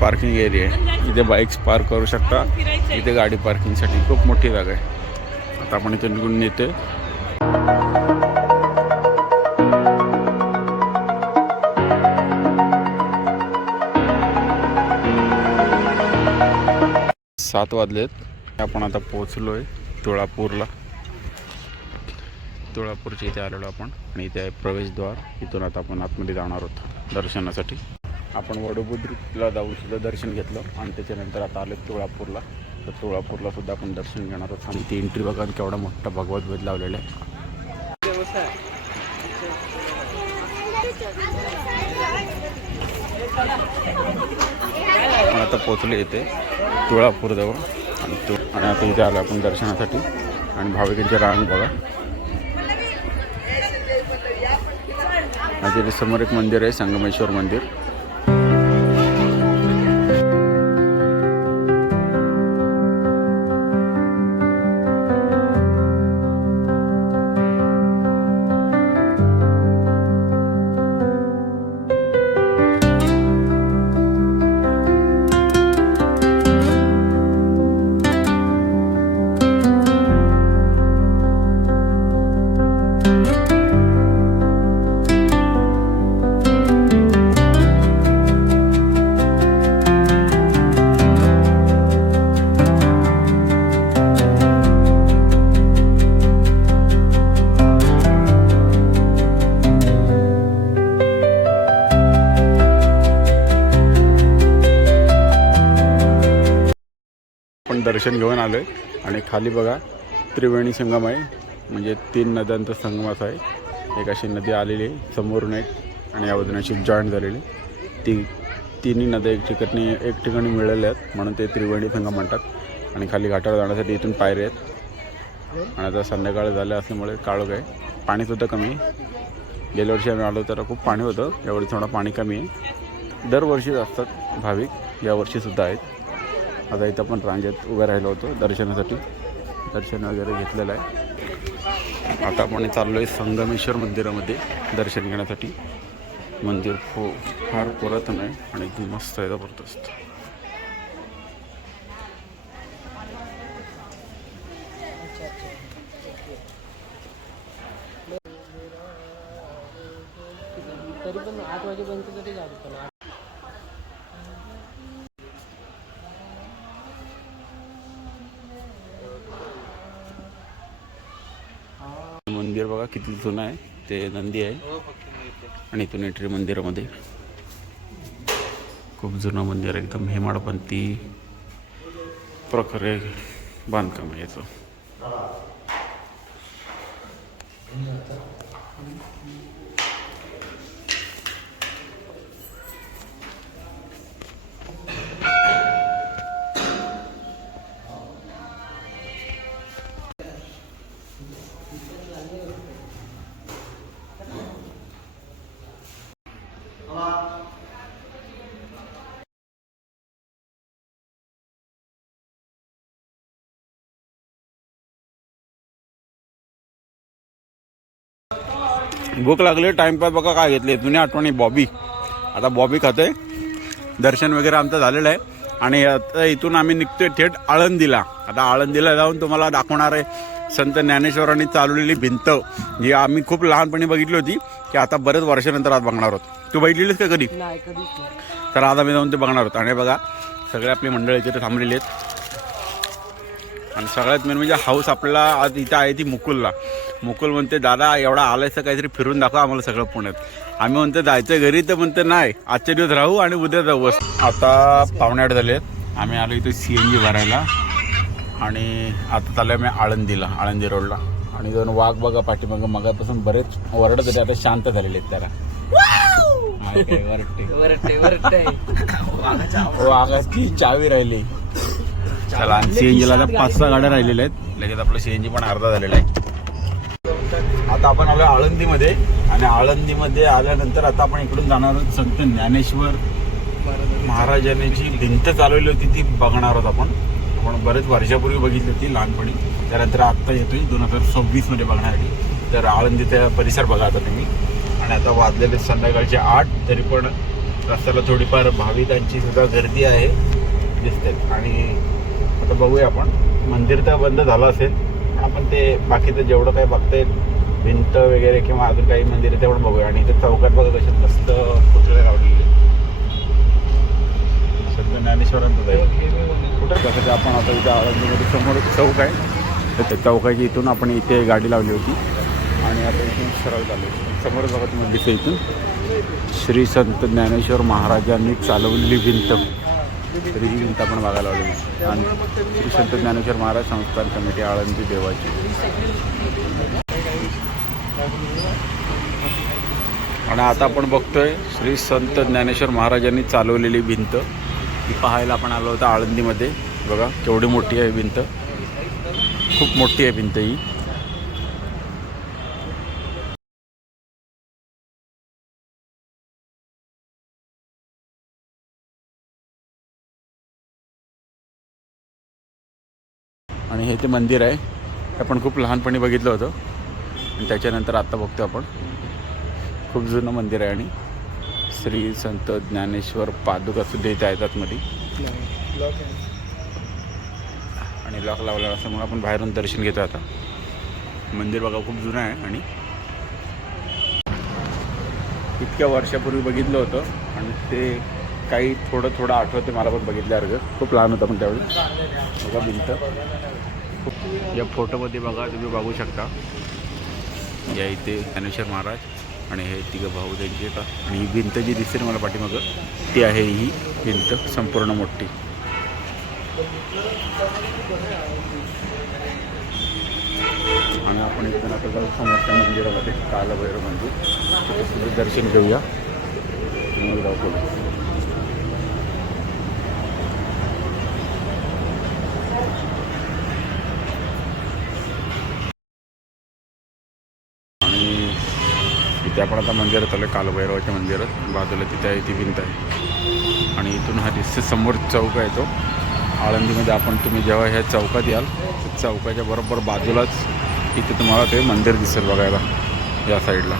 Parking area आहे, इथे bikes park करू शकता. इथे गाडी पार्किंगसाठी खूप मोठी जागा आहे. आता आपण इथे निघून येते. सात वाजलेत. आपण आता पोहोचलो आहे तुळापूरला. तुळापूरच्या इथे आलेलो आपण आणि इथे आहे प्रवेशद्वार. इथून आता आपण आतमध्ये जाणार आहोत दर्शनासाठी. आपण वडोबुद्रीला जाऊन सुद्धा दर्शन घेतलं आणि त्याच्यानंतर आता आले तुळापूरला. तर तुळापूरला सुद्धा आपण दर्शन घेणार आहोत. आणि ती एंट्री बघा केवढा मोठा भगवत ध्वज लावलेला आहे. आपण आता पोचले इथे तुळापूरजवळ आणि आता इथे आलो आपण दर्शनासाठी. आणि भाविकांची रांग बघा. तिथे समोर एक मंदिर आहे, संगमेश्वर मंदिर. दर्शन घेऊन आलो आहे आणि खाली बघा त्रिवेणी संगम आहे, म्हणजे 3 नद्यांचा संगम असा आहे. एक अशी नदी आलेली आहे समोरून एक आणि या बाजूने अशी जॉईंट झालेली. तिन्ही नद्या एक ठिकाणी मिळाल्या आहेत म्हणून ते त्रिवेणी संगम म्हणतात. आणि खाली घाटावर जाण्यासाठी इथून पायऱ्या आहेत. आणि आता संध्याकाळ झाले असल्यामुळे काळोख आहे. पाणीसुद्धा कमी आहे. गेल्या वर्षी आम्ही आलो तर खूप पाणी होतं, यावर्षी थोडं पाणी कमी आहे. दरवर्षीच असतात भाविक, यावर्षीसुद्धा आहेत. आता इथं पण रांगेत उभं राहिलो होतो दर्शनासाठी. दर्शन वगैरे घेतलेलं आहे. आता आपण चाललो आहे संगमेश्वर मंदिरामध्ये दर्शन घेण्यासाठी. मंदिर फार पुरातन आहे आणि एकदम मस्त आहे, जबरदस्त. तरी पण 8 वाजेपर्यंत तरी जात होतं ना. मंदिर बघा किती जुनं आहे. ते नंदी आहे आणि इथून एंट्री मंदिरामध्ये. खूप जुनं मंदिर आहे, एकदम हेमाडपंथी प्रकारे बांधकाम आहे याचं. भूक लागली. टाइमपास बघा काय घेतले जुन्या आठवणी. बॉबी. आता बॉबी खातोय. दर्शन वगैरे आमचं झालेलं आहे आणि आता इथून आम्ही निघतोय थेट आळंदीला. आता आळंदीला जाऊन तुम्हाला दाखवणार आहे संत ज्ञानेश्वरांनी चालवलेली भिंत, जी आम्ही खूप लहानपणी बघितली होती, की आता बरेच वर्षानंतर आज बघणार आहोत. तू बघितलीस का कधी? नाही, कधीच नाही. तर आज आम्ही जाऊन ते बघणार आहोत. आणि बघा सगळे आपली मंडळी तिथे थांबलेली आहेत. आणि सगळ्यात मेन म्हणजे हाऊस आपल्याला आज इथं आहे ती मुकुलला. मुकुल म्हणते दादा एवढा आलायचं काहीतरी फिरून दाखवा आम्हाला सगळं पुण्यात. आम्ही म्हणतो जायचं घरी, तर म्हणते नाही आजच्या दिवस राहू आणि उद्या जाऊ. आता 7:45 झाले आहेत. आम्ही आलो इथे CNG भरायला आणि आता चालू आहे आम्ही आळंदीला, आळंदी रोडला. आणि दोन वाघ बघा पाठीमागं मगापासून बरेच ओरडत होते, आता शांत झालेले आहेत. त्याला वाघाची चावी राहिली. चला आणि CNGला आता 5-6 गाड्या राहिलेल्या आहेत. लगेच आपलं CNG पण अर्धा झालेला आहे. आता आपण आलो आळंदीमध्ये आणि आळंदीमध्ये आल्यानंतर आता आपण इकडून जाणार आहोत संत ज्ञानेश्वर महाराजांनी जी भिंत चालवली होती ती बघणार आहोत आपण. बरेच वर्षापूर्वी बघितली होती लहानपणी, त्यानंतर आत्ता येतोय 2026 मध्ये बघण्यासाठी. तर आळंदीचा परिसर बघा आता तुम्ही. आणि आता वाजलेले संध्याकाळचे 8, तरी पण रस्त्याला थोडीफार भाविकांची सुद्धा गर्दी आहे दिसते. आणि आता बघूया आपण, मंदिर तर बंद झालं असेल पण आपण ते बाकीचं जेवढं काही बघता भिंत वगैरे किंवा अजून काही मंदिर आहे तेवढं बघूया. आणि इथे चौकात बघा कसे मस्त पुतळे लावलेले. सध्या ज्ञानेश्वरांचं आहे कुठं कसं आपण आता इथे आळंदीमध्ये समोर चौक आहे, तर त्या चौकाची इथून आपण इथे गाडी लावली होती आणि आता इथून सरळ झालो. समोर बघा तुम्हाला दिसतं इथून श्री संत ज्ञानेश्वर महाराजांनी चालवलेली भिंत, तर ही भिंत आपण बघायला लावली. आणि श्री संत ज्ञानेश्वर महाराज संस्थान कमिटी आळंदी देवाची. आणि आता आपण बघतोय श्री संत ज्ञानेश्वर महाराजांनी चालवलेली भिंत ही पाहायला आपण आलो होतो आळंदीमध्ये. बघा केवढी मोठी आहे भिंत, खूप मोठी आहे भिंत ही. आणि हे ते मंदिर आहे, आपण खूप लहानपणी बघितलं होतं आणि त्याच्यानंतर आत्ता बघतो आपण. खूप जुनं मंदिर आहे आणि श्री संत ज्ञानेश्वर पादुका सुद्धा इथे आहेत आतमध्ये. आणि लॉक लावला असल्यामुळे आपण बाहेरून दर्शन घेतो. आता मंदिर बघा खूप जुनं आहे आणि इतक्या वर्षापूर्वी बघितलं होतं आणि ते काही थोडं आठवते मला पण बघितल्यासारखं. खूप लहान होतं पण त्यावेळी. बघा भिंत खूप, या फोटोमध्ये बघा तुम्ही बघू शकता या इथे ज्ञानेश्वर महाराज आणि हे तिघं भाऊ त्यांची येतात. आणि ही भिंत जी दिसते मला पाठीमागं ती आहे ही भिंत संपूर्ण मोठी. आणि आपण इथून आता जाऊ समोरच्या मंदिरामध्ये, कालभैरव मंदिर, तिथे सुद्धा दर्शन घेऊया. मग जाऊ पुढे. इथे आपण आता मंदिरात आलो, कालभैरवाच्या मंदिरात. बाजूला तिथे आहे ती भिंत आहे. आणि इथून हा दिसते समोर चौक आहे तो आळंदीमध्ये. आपण तुम्ही जेव्हा ह्या चौकात याल चौकाच्या बरोबर बाजूलाच इथे तुम्हाला ते मंदिर दिसेल बघायला या साईडला.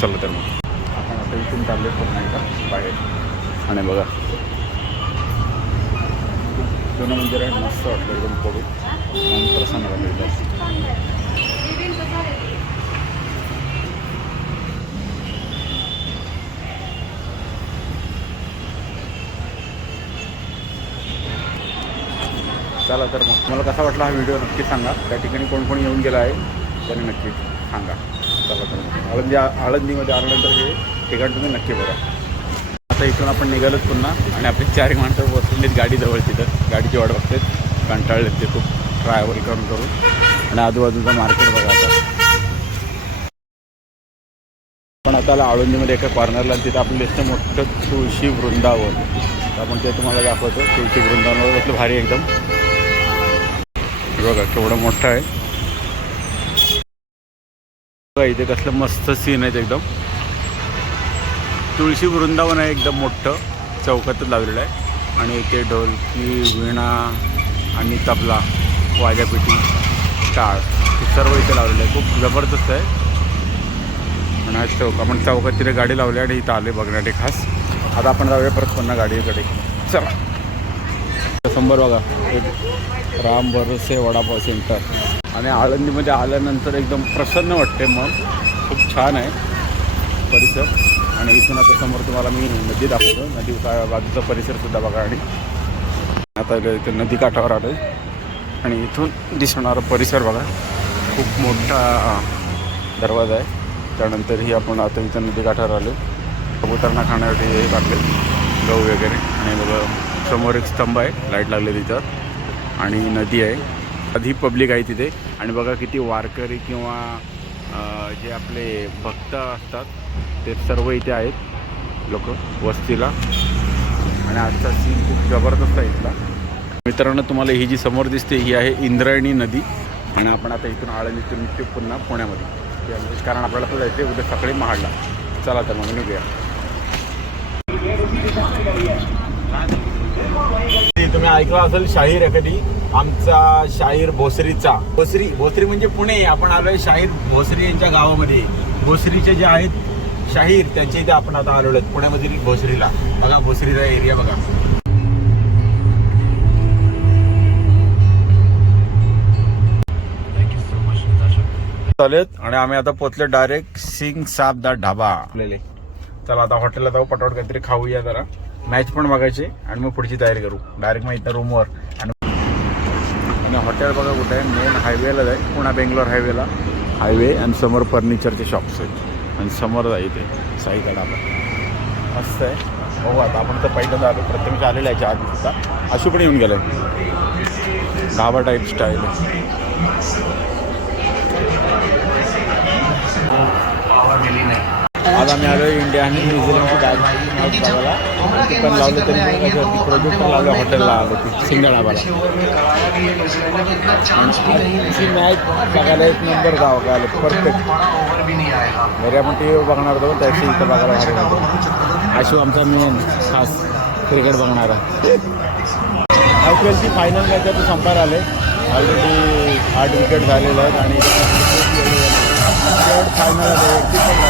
चला तर मग आपण आता इथून चालले पुन्हा एकदा बाहेर. आणि बघा जुनं मंदिर आहे, मस्त वाटलं एकदम पडून, मन प्रसन्न झालं. चला तर मग तुम्हाला कसा वाटला हा व्हिडिओ नक्की सांगा. त्या ठिकाणी कोण कोण येऊन गेला आहे त्याने नक्की सांगा. चला तर मग आळंदीमध्ये आल्यानंतर हे ठिकाण तुम्ही नक्की बघा. आता इथून आपण निघालोच पुन्हा आणि आपली 4 माणसं बसलेलीत गाडीजवळ. तिथं गाडीची वाट बघतात, कंटाळलेत ते खूप ट्रॅव्हल करून. आणि आजूबाजूचं मार्केट बघा. आता पण आता आळंदीमध्ये एका कॉर्नरला तिथं आपलं दिसतं मोठं तुळशी वृंदावन. तर आपण ते तुम्हाला दाखवतो. तुळशी वृंदावनवर कसलं भारी एकदम बघा, केवढं मोठं आहे बघा. इथे कसलं मस्त सीन आहे एकदम. तुळशी वृंदावन आहे एकदम मोठं, चौकातच लावलेलं आहे. आणि इथे ढोलकी, वीणा आणि तबला, वाजापेटी, टाळ हे सर्व इथे लावलेलं आहे. खूप जबरदस्त आहे. आणि हा चौक आपण चौकात तिथे गाडी लावली आणि इथं आले बघण्यासाठी खास. आता आपण जाऊया परत पुन्हा गाडीकडे. चला. शंभर बघा, एक राम भरोसे वडापाव सेंटर. आणि आळंदीमध्ये आल्यानंतर एकदम प्रसन्न वाटते मन. खूप छान आहे परिसर. आणि इथून आता समोर तुम्हाला मी नदी दाखवतो. नदी बाजूचा परिसरसुद्धा बघा. आणि आता इथं नदी काठावर आलो आहे आणि इथून दिसणारा परिसर बघा. खूप मोठा दरवाजा आहे. त्यानंतर ही आपण आता इथं नदी काठावर आलो. कबुतरांना खाण्यासाठी हे टाकले गहू वगैरे. आणि बघा समोर एक स्तंभ आहे, लाईट लागले तिथं. आणि नदी आहे, आधी पब्लिक आहे तिथे. आणि बघा किती वारकरी किंवा जे आपले भक्त असतात ते सर्व इथे आहेत लोक वस्तीला. आणि आजचा सीन खूप जबरदस्त आहे इथला. मित्रांनो तुम्हाला ही जी समोर दिसते ही आहे इंद्रायणी नदी. आणि आपण आता इथून आळंदीतून ते पुन्हा पुण्यामध्ये, कारण आपल्याला तर जायचं आहे उद्या सकाळी महाडला. चला तर मग निघूया. तुम्ही ऐकला असेल शाहीर आहे कधी, आमचा शाहीर भोसरीचा. भोसरी म्हणजे पुणे. आपण आलोय शाहीर भोसरी यांच्या गावामध्ये. भोसरीचे जे आहेत शाहीर त्यांच्या इथे आपण आता आलेलो आहेत पुण्यामधील भोसरीला. बघा भोसरीचा एरिया बघा. चालेत आणि आम्ही आता पोचले डायरेक्ट सिंग साब दा ढाबा आपल्याला. चला आता हॉटेलला जाऊ, पटापट काहीतरी खाऊया जरा, मॅच पण बघायची आणि मग पुढची तयारी करू डायरेक्ट मग इथं रूमवर. आणि हॉटेल बघा कुठे आहे, मेन हायवेला आहे, पुणा बेंगलोर हायवे आणि समोर फर्निचरचे शॉप्स आहेत आणि समोर जाईल इथे साईकडे आपण मस्त आहे. बघू आता आपण तर पहिल्यांदा आलो, प्रथमेश आलेला आहे आधी सुद्धा, अशू पण येऊन गेलं आहे. ढाबा टाईप स्टाईल आहे. आज आम्ही आलो इंडिया आणि न्यूझीलंडची मॅच बघायला. ती पण लावलं तरी पण प्रोजेक्टर लावलं हॉटेलला आलो ती सिंग ढाबाला. मॅच बघायला एक नंबर गाव काय परफेक्ट. घरी आपण टी व्ही बघणार होतो त्याची इथं बघायला भारी होतं. अशू आमचा मेन खास क्रिकेट बघणारा. IPLची फायनल मॅच आता संपायला आले, ऑलरेडी 8 विकेट झालेले आहेत आणि फायनल